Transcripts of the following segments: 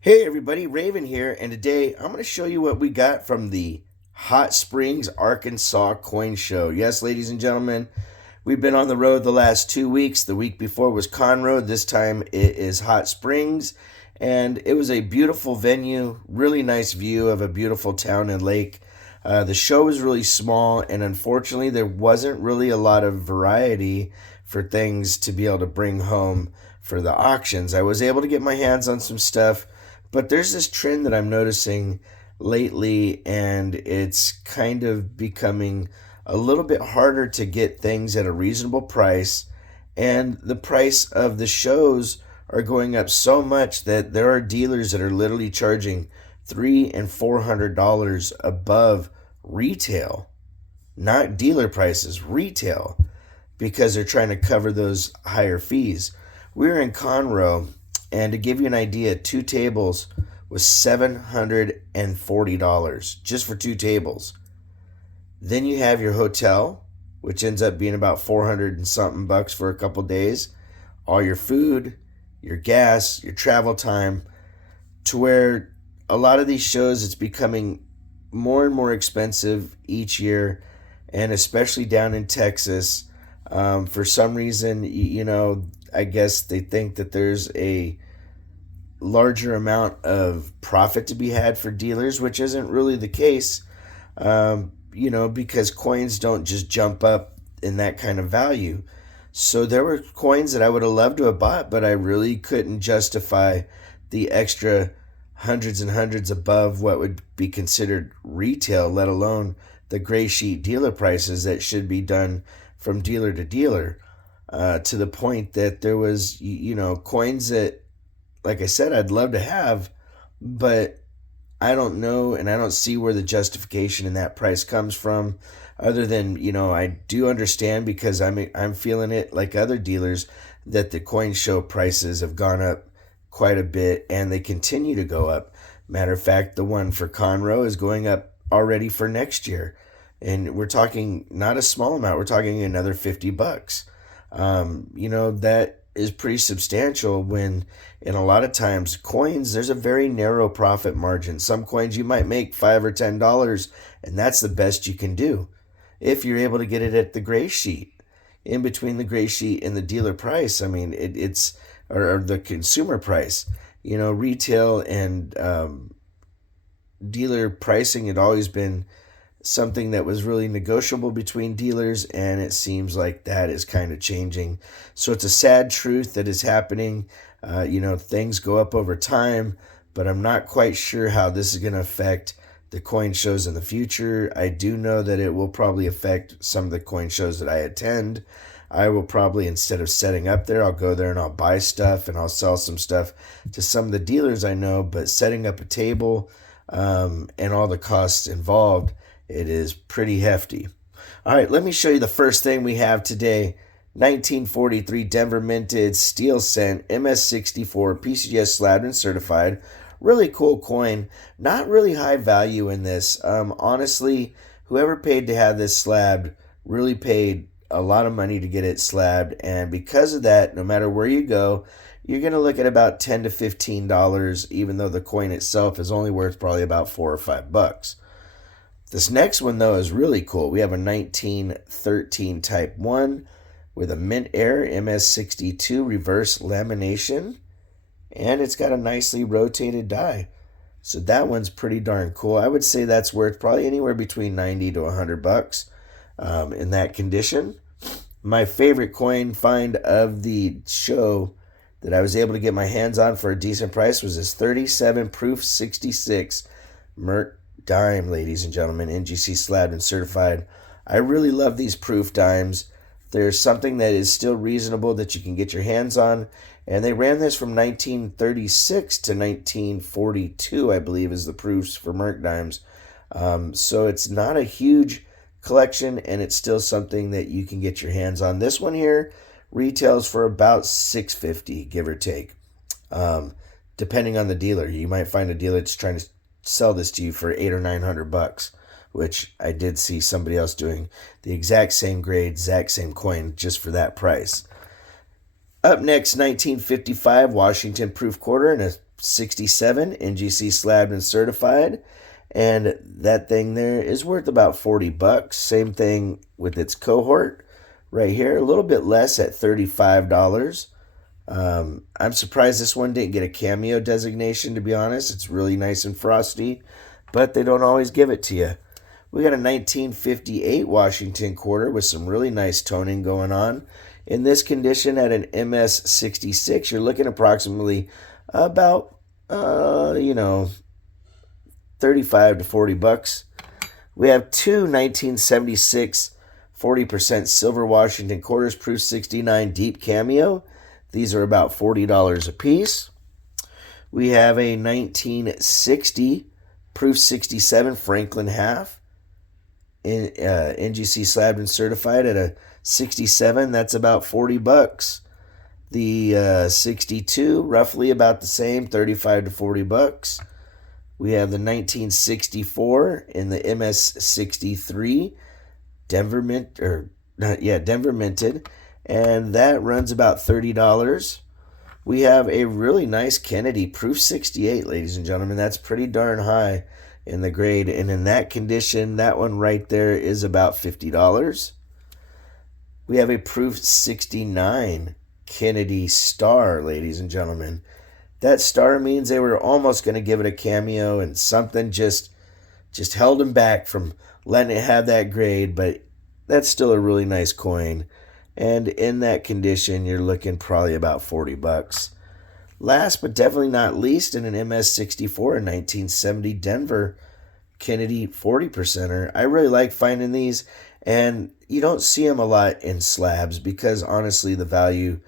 Hey everybody, Raven here, and today I'm going to show you what we got from the Hot Springs, Arkansas coin show. Yes, ladies and gentlemen, we've been on the road the last 2 weeks. The week before was Conroe, this time it is Hot Springs, and it was a beautiful venue, really nice view of a beautiful town and lake. The show was really small, and unfortunately, there wasn't really a lot of variety for things to be able to bring home for the auctions. I was able to get my hands on some stuff, but there's this trend that I'm noticing lately, and it's kind of becoming a little bit harder to get things at a reasonable price. And the price of the shows are going up so much that there are dealers that are literally charging $300 and $400 above retail, not dealer prices, retail, because they're trying to cover those higher fees. We were in Conroe, and to give you an idea, two tables was $740 just for two tables. Then you have your hotel, which ends up being about 400 and something bucks for a couple days. All your food, your gas, your travel time, to where a lot of these shows, it's becoming more and more expensive each year, and especially down in Texas. For some reason, I guess they think that there's a larger amount of profit to be had for dealers, which isn't really the case, because coins don't just jump up in that kind of value. So there were coins that I would have loved to have bought, but I really couldn't justify the extra hundreds and hundreds above what would be considered retail, let alone the gray sheet dealer prices that should be done from dealer to dealer, to the point that there was, coins that, like I said, I'd love to have, but I don't know, and I don't see where the justification in that price comes from, other than, I do understand, because I'm feeling it like other dealers, that the coin show prices have gone up quite a bit, and they continue to go up. Matter of fact, the one for Conroe is going up already for next year, and we're talking not a small amount. We're talking another $50. That is pretty substantial, when in a lot of times coins, there's a very narrow profit margin. Some coins you might make $5 or $10, and that's the best you can do if you're able to get it at the gray sheet. In between the gray sheet and the dealer price, I mean, it's or the consumer price. Retail and dealer pricing had always been something that was really negotiable between dealers, and it seems like that is kind of changing. So it's a sad truth that is happening. Things go up over time, but I'm not quite sure how this is going to affect the coin shows in the future. I do know that it will probably affect some of the coin shows that I attend. I will probably, instead of setting up there, I'll go there and I'll buy stuff and I'll sell some stuff to some of the dealers I know. But setting up a table, and all the costs involved, it is pretty hefty. All right, let me show you the first thing we have today. 1943 Denver minted steel cent MS64 PCGS slabbed and certified. Really cool coin. Not really high value in this. Honestly, whoever paid to have this slabbed really paid a lot of money to get it slabbed, and because of that, no matter where you go, you're going to look at about $10 to $15, even though the coin itself is only worth probably about $4 or $5. This next one, though, is really cool. We have a 1913 Type 1 with a Mint Air MS62 reverse lamination, and it's got a nicely rotated die. So that one's pretty darn cool. I would say that's worth probably anywhere between $90 to $100 in that condition. My favorite coin find of the show that I was able to get my hands on for a decent price was this 37 proof 66 Merc dime, ladies and gentlemen, NGC slabbed and certified. I really love these proof dimes. There's something that is still reasonable that you can get your hands on, and they ran this from 1936 to 1942, I believe, is the proofs for Merc dimes. So it's not a huge collection, and it's still something that you can get your hands on. This one here retails for about $650, give or take, depending on the dealer. You might find a dealer that's trying to sell this to you for $800 or $900, which I did see somebody else doing the exact same grade, exact same coin, just for that price. Up next, 1955 Washington Proof Quarter in a 67 NGC slabbed and certified. And that thing there is worth about 40 bucks. Same thing with its cohort right here, a little bit less at $35. I'm surprised this one didn't get a cameo designation, to be honest. It's really nice and frosty, but they don't always give it to you. We got a 1958 Washington quarter with some really nice toning going on. In this condition at an MS66, you're looking approximately about, 35 to 40 bucks. We have two 1976 40% silver Washington quarters, proof 69 deep cameo. These are about $40 a piece. We have a 1960 proof 67 Franklin half in NGC slabbed and certified at a 67. That's about 40 bucks. The 62, roughly about the same, 35 to 40 bucks. We have the 1964 in the MS63 Denver minted, and that runs about $30. We have a really nice Kennedy proof 68, ladies and gentlemen. That's pretty darn high in the grade, and in that condition, that one right there is about $50. We have a proof 69 Kennedy star, ladies and gentlemen. That star means they were almost going to give it a cameo, and something just held them back from letting it have that grade, but that's still a really nice coin. And in that condition, you're looking probably about 40 bucks. Last but definitely not least, in an MS64 in 1970 Denver Kennedy 40%er. I really like finding these, and you don't see them a lot in slabs because honestly the value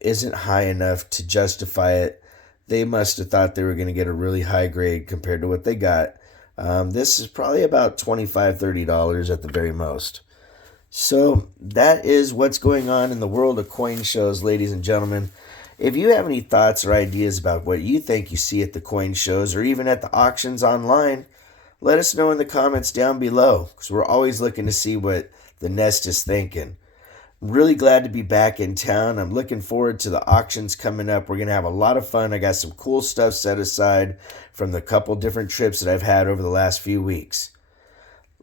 isn't high enough to justify it. They must have thought they were going to get a really high grade compared to what they got. This is probably about $25, $30 at the very most. So that is what's going on in the world of coin shows, ladies and gentlemen. If you have any thoughts or ideas about what you think you see at the coin shows or even at the auctions online, let us know in the comments down below, because we're always looking to see what the nest is thinking. I'm really glad to be back in town. I'm looking forward to the auctions coming up. We're going to have a lot of fun. I got some cool stuff set aside from the couple different trips that I've had over the last few weeks.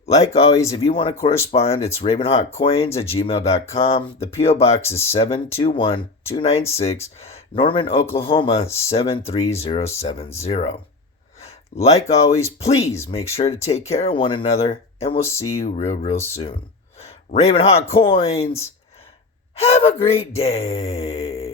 Like always, if you want to correspond, it's ravenhawkcoins@gmail.com. The P.O. Box is 721296, Norman, Oklahoma 73070. Like always, please make sure to take care of one another, and we'll see you real soon. Ravenhawk Coins, have a great day.